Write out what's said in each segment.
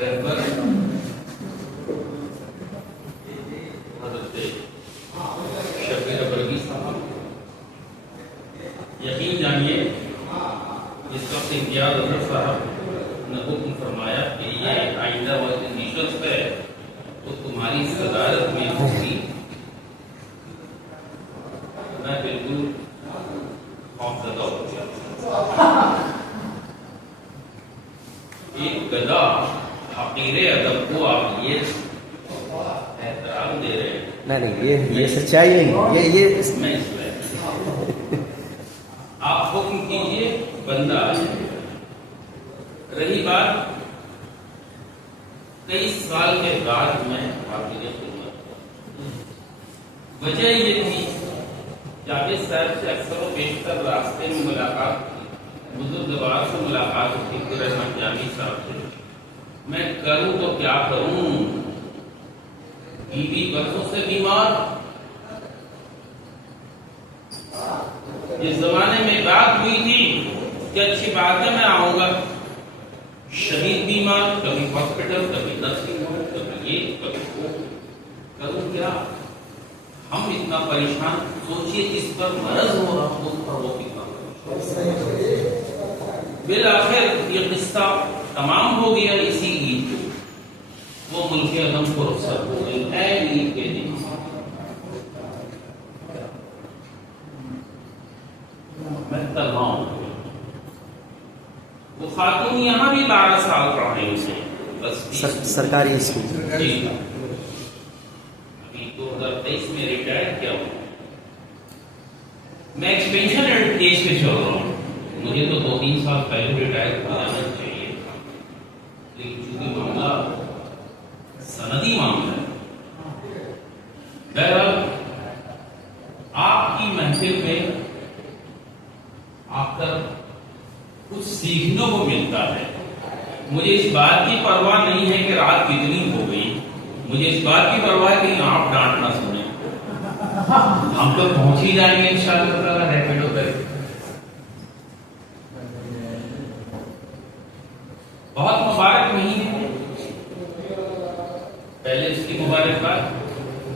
رہبر حضرت شبیر برگی صاحب، یقین جانیے اس وقت امتیاز اظہر صاحب نے حکم فرمایا کہ یہ آئندہ وقت نشست ہے تو تمہاری صدارت میں ہوگی، میں بالکل خوفزدہ ہو گیا۔ ایک گدا حقیر ادب کو آپ یہ احترام دے رہے ہیں؟ نہیں، یہ سچائی نہیں، یہ میں اس میں آپ حکم کیجئے، بندہ آ جائے۔ رہی بات کئی سال کے بعد میں حاضر خدمت، وجہ یہ تھی جاوید صاحب سے اکثر و بیشتر راستے میں ملاقات کی، بزرگوار سے ملاقات ہوتی تھی، رحمت جامی صاحب سے۔ میں کروں تو کیا کروں، بیوی برسوں سے بیمار، جس زمانے میں بات ہوئی تھی کہ اچھی بات ہے میں آؤں گا، شدید بیمار، کبھی ہاسپٹل، کبھی نرسنگ ہوم، کبھی یہ کبھی وہ، کروں کیا؟ ہم اتنا پریشان، سوچئے جس پر مرض ہو رہا ہو اس پر وہ کتنا بالآخر یہ قصہ تمام ہو گیا اسی عید کو، وہ ملک عدم کو رخصت ہو گئی عید کے دن۔ میں تنہا ہوں، وہ خاتون یہاں بھی 12 سال پڑھے اسے، بس سرکاری اسکول، جی ابھی 2023 میں ریٹائر کیا ہوں، میں ایکسپینشن ایج پہ چل رہا ہوں، مجھے تو 2-3 سال پہلے ریٹائر ہو جانا چاہیے، لیکن چونکہ معاملہ سندی معاملہ ہے۔ بہرحال آپ کی محفل میں آ کر کچھ سیکھنے کو ملتا ہے۔ مجھے اس بات کی پرواہ نہیں ہے کہ رات کتنی ہو گئی، مجھے اس بات کی پرواہ ہے کہ آپ ڈانٹ نہ سنیں، ہم تو پہنچ ہی جائیں گے انشاءاللہ تعالیٰ ریپیڈو کر کے۔ بہت مبارک مہینے، پہلے اس کی مبارکباد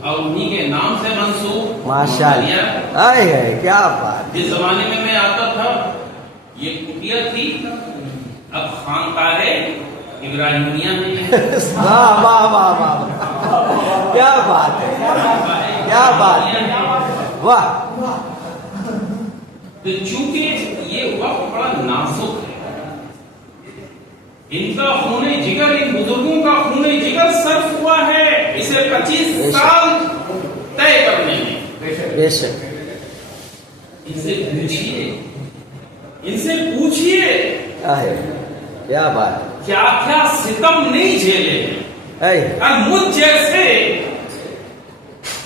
اور انہی کے نام سے منسوب ماشاءاللہ، آئے کیا بات۔ جس زمانے میں میں آتا تھا یہ کٹیا تھی، اب خانقاہ ابراہیمیہ ہے۔ واہ واہ واہ واہ، کیا بات ہے، کیا بات ہے، واہ۔ تو چونکہ یہ وقت بڑا نازک ہے، ان کا خون جگر، ان بزرگوں کا خون جگر صرف ہوا ہے اسے 25 سال طے کرنے میں۔ بے شک، ان سے پوچھئے کیا بات، کیا کیا ستم نہیں جھیلے ہیں، اور مجھ جیسے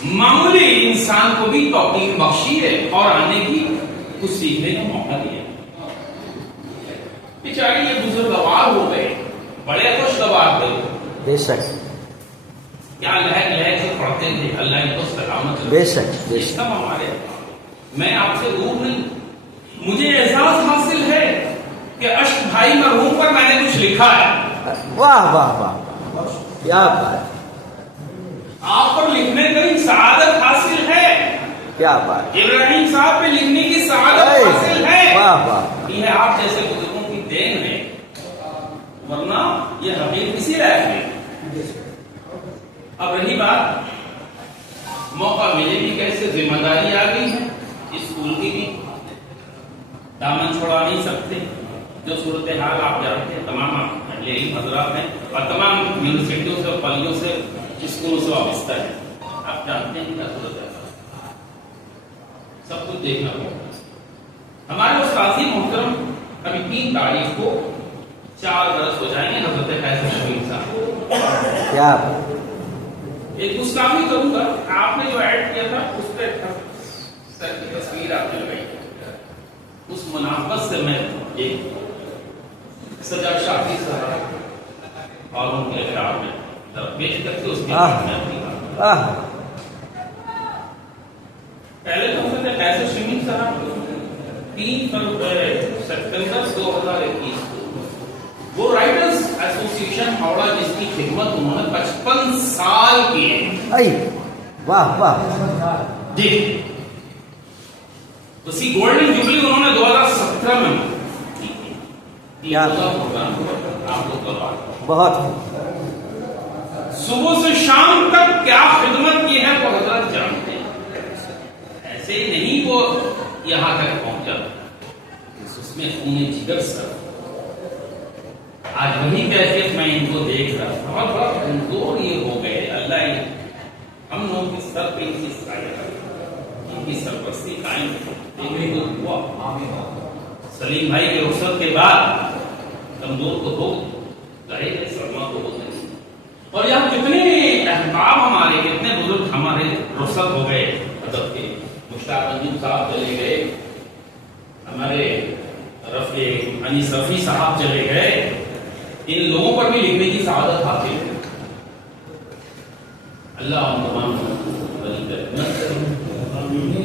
معمولی انسان کو بھی توفیق بخشی ہے اور آنے کی کچھ سیکھنے کا موقع دیا۔ بیچارے یہ بزرگوار ہو گئے، بڑے خوشگوار تھے، بے شک، کیا لہک لہک سے پڑھتے تھے، اللہ ان کو سلامت رکھے۔ بے شک، بے یہ شک، سب ہمارے، میں آپ سے دور نہیں، مجھے احساس حاصل ہے کہ اشک بھائی مرحوم پر میں نے کچھ لکھا ہے۔ واہ واہ واہ، کیا بات، آپ پر لکھنے کی سعادت حاصل ہے، کیا بات، ابراہیم صاحب پہ لکھنے کی سعادت حاصل ہے، واہ واہ، یہ آپ جیسے بزرگوں کی دین ہے، ورنہ یہ حقیقت کسی لائق نہیں۔ اب رہی بات موقع ملے بھی کیسے، ذمہ داری آ گئی ہے اسکول کی بھی، دامن چھوڑا نہیں سکتے، جو صورتحال آپ جانتے ہیں، تمام علم حضرات ہیں اور تمام یونیورسٹیوں سے، کالجوں سے، اسکولوں سے وابستہ ہے، آپ جانتے ہیں کیا صورت ہے، سب کچھ دیکھنا ہوگا۔ ہمارے استاذ محترم ابھی 3 تاریخ کو 4 برس ہو جائیں گے حضرت فیض شمیم صاحب، کیا ایک گستاخی کروں گا، آپ نے جو ایڈ کیا تھا اس پہ سر کی تصویر آپ نے لگائی، اس مناسبت سے میں ایک سجاد شافی صاحب اور ان کے اشعار میں پیش کر کے اس کے بعد میں اپنی بات، پہلے تو حضرت فیض شمیم صاحب 3 सितंबर 2021 को वो राइटर्स एसोसिएशन हावड़ा जिसकी खिदमत उन्होंने 55 साल की है। आई वाह वाह जी, उसी गोल्डन जुबली उन्होंने 2017 में की थी। क्या प्रोग्राम आप लोग करवा बहुत सुबह से शाम तक क्या खिदमत की है वो हजरत जानते हैं। ऐसे ही नहीं वो यहां तक पहुंचा, उसमें खून जिगर सर। आज वही कैफियत मैं इनको देख रहा था और बड़ा कमजोर ये हो गए। अल्लाह हम लोगों की सर पे इनकी इनकी सरपरस्ती कायम देखने को हुआ। सलीम भाई के रुखसत के बाद कमजोर तो हो गए, सरमा तो हो गए। और यहाँ कितने अहबाब हमारे, कितने बुजुर्ग हमारे रुखसत हो गए। अदब के मुश्ताक अंजुम साहब चले गए, हमारे रफे अनीस रफी साहब चले गए। इन लोगों पर भी लिखने की सआदत हासिल है। अल्लाह उन तमाम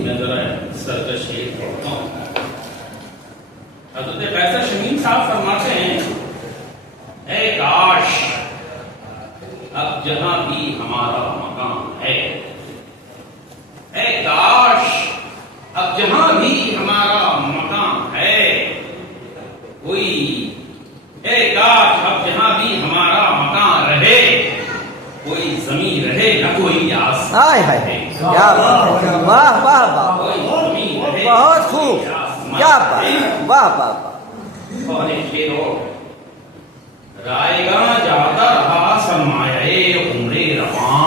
मैं जरा सर का शेर पढ़ता हूँ। हज़रत कैसर शमीम साहब फरमाते हैं, ऐ काश अब जहां भी हमारा मकाम है, ऐ काश अब जहां भी हमारा मकाम है, कोई ऐ काश अब जहां भी हमारा मकान रहे, कोई जमीन रहे न कोई आसमान। हाय हाय क्या बात है, वाह वाह वाह, कोई जमीन रहे बहुत खूब, क्या बात, वाह वाह वाह। और एक शेर और, रायगा जाता रहा सरमाए उम्रे रवा,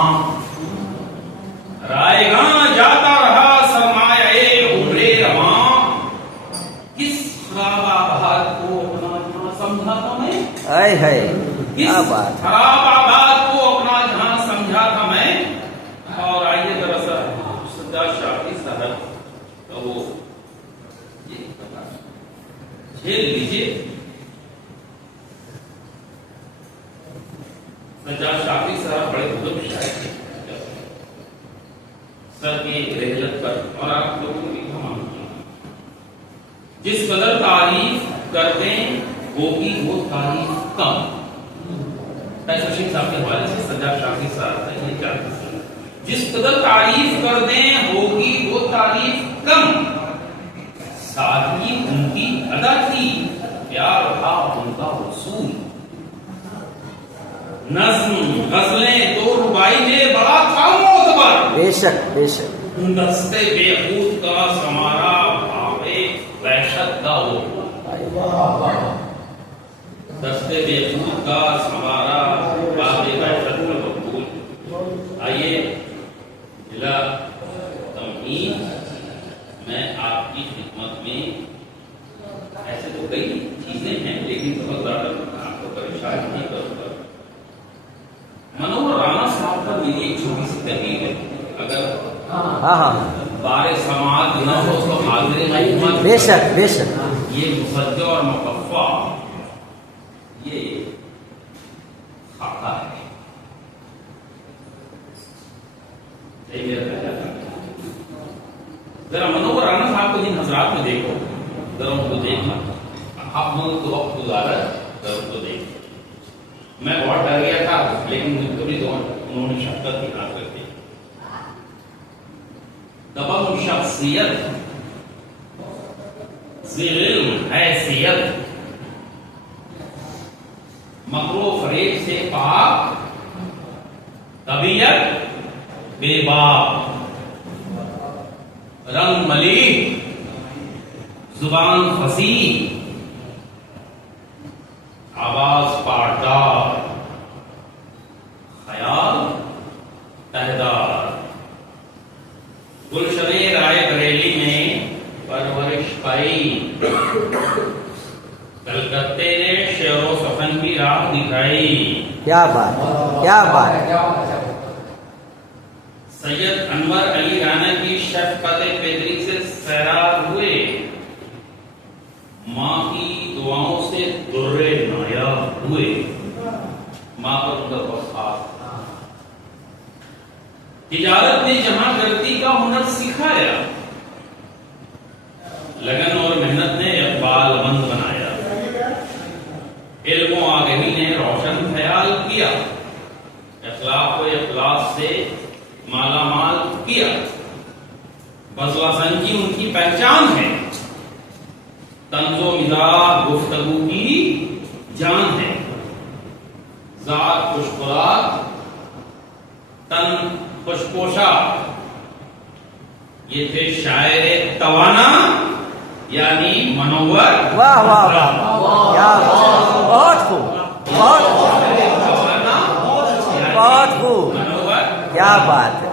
रायगा जाता रहा सरमाए उम्रे रवा, किस खराब आबाद को अपना जहां समझा था मैं, हाय हाय किस क्या बात, खराब आबाद को अपना जहां समझा था मैं। और आइए जरा सा सज्जाद शाफी साहब का वो ये झेल लीजिए। सज्जाद शाफी साहब बड़े बुजुर्ग शायर थे, सर की रहलत पर, और आप लोगों को भी तमाम जिस कदर तारीफ करते होगी वो तारीफ कम। कैसर शेख साहब के हवाले से सज्जाद शाफी साहब ने ये क्या कहा, जिस कदर तारीफ कर दें होगी वो तारीफ कम, सादगी उनकी अदा थी, प्यार था उनका उसूल। नज्म गजलें तो रुबाई में बड़ा था मोतबर, बेशक बेशक, दस्ते बेखूद का समारा भावे वहशत का वो, दस्ते बेखूद का समारा भावे वहशत का वो। आइए जिला तमहीन मैं आपकी खिदमत में, ऐसे तो कई चीजें हैं लेकिन बहुत ज्यादा आपको परेशान नहीं करूंगा। मनोहर राणा साहब का मेरी एक छोटी सी तहरीर है, अगर हाँ हाँ बारे समाज न हो तो हाजिर नहीं, बेशक बेशक, ये मुसद्दा और मुकफ़ा ये खाका है। जरा मनोहर राणा साहब को जिन हजरात में देखो, जरा उनको देखना, आप लोग तो वक्त गुजारा, जरा उनको देखो। मैं बहुत डर गया था लेकिन मुझे कभी तो उन्होंने शक्कर की हाथ रखी। दबंग शख्सियत, ज़िल्म हैसियत, मकरो फरेब से पाक, तबीयत बेबाक, रंग मलिक, जुबान फसी, आवाज पाटदार, ख्याल तहदार, गुलशने राय बरेली में परवरिश पाई, कलकत्ते ने शेरो सफन की राह दिखाई। क्या बात, क्या बात, सैयद अनवर अली राना की शफकत पेदरी से सैराब हुए, माँ की दुआओं से दुर्रे नायाब हुए, माँ पर उनका बहुत खास। तिजारत ने जहां करती का हुनर सिखाया, लगन और मेहनत रोशन ख्याल किया, अखलाक को इखलास से माला माल किया। बजला संजी उनकी पहचान है, तंजो मिजाज गुफ्तगू की जान है। जात खुशखुराक तन खुशपोशा, ये थे शायर तवाना यानी मनोवर। वाह वाह वाह, क्या बहुत खूब, बहुत तवाना बहुत खूब, मनोवर। क्या बात है।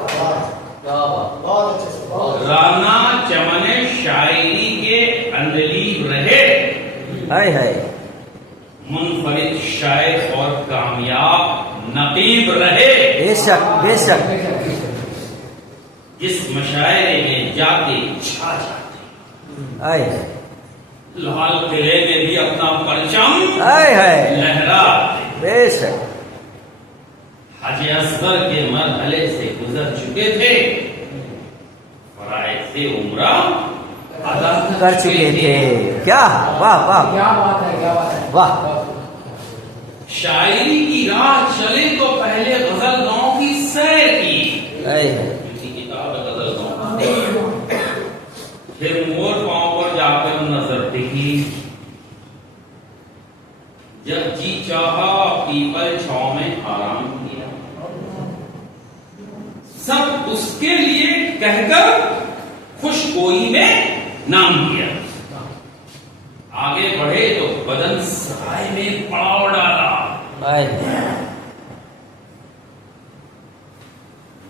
राना चमने शायरी के अंदलीब रहे, है मुनफरिद शायर और कामयाब नकीब रहे। बेशक बेशक, जिस मशायरे में जाते छा जाते, है लाल किले में भी अपना परचम है लहराते। बेशक। हाजी असगर के मरहले से गुजर चुके थे, फराइज से उम्रा अदा कर चुके थे। क्या वाह वाह, क्या बात है, क्या बात है। वाह। शायरी की राह चले तो पहले गजल गांव की सैर की, है किसी किताब है गजल गांव, फिर मोर पांव पर जाकर नजर टिकी। जब जी चाहा पीपल छांव में आराम किया, सब उसके लिए कहकर खुशगोई में नाम किया। आगे बढ़े तो बदन सराय में पड़ाव डाला,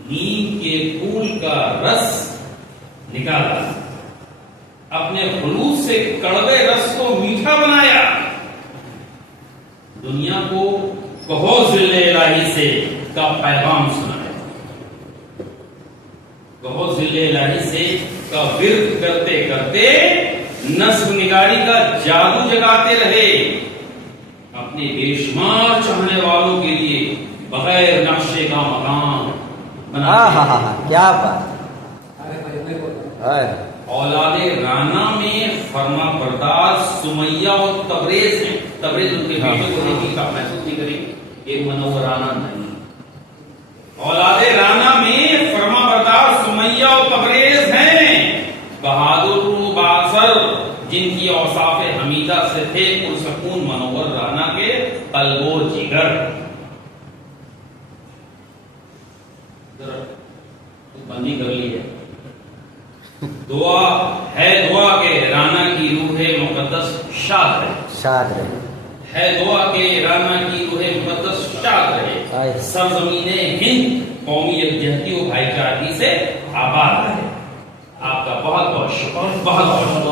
नीम के फूल का रस निकाला, अपने खुलूस से कड़वे रस को मीठा बनाया। दुनिया को कहो जिले इलाही से का पैगाम सुनाया, कहो जिले इलाही से का विर्द करते करते नस्ब निगारी का जादू जगाते रहे। अपने बेशुमार चाहने वालों के लिए बगैर नक्शे का मकान बना, क्या बात है। औलादे राना में फरमा बरदार सुमैया और तबरेज हैं। तबरेज उनके बेटे को देखिए, आप महसूस नहीं करेंगे, एक मनोवर राना नहीं। औलादे राना में फरमा बरदार सुमैया और तबरेज हैं, बहादुर बासर जिनकी औसाफ हमीदा से थे पुरसकून मनोवर राना के कल्बो जिगर। बंदी कर ली है। दुआ है, दुआ के राना की रूह मुकद्दस शाद रहे, है दुआ के राना की रूह मुकद्दस शाद रहे। सरजमीने हिंद कौमी यकजहती और भाईचारगी से आबाद रहे। आपका बहुत बहुत शुक्र, बहुत बहुत शुक्र।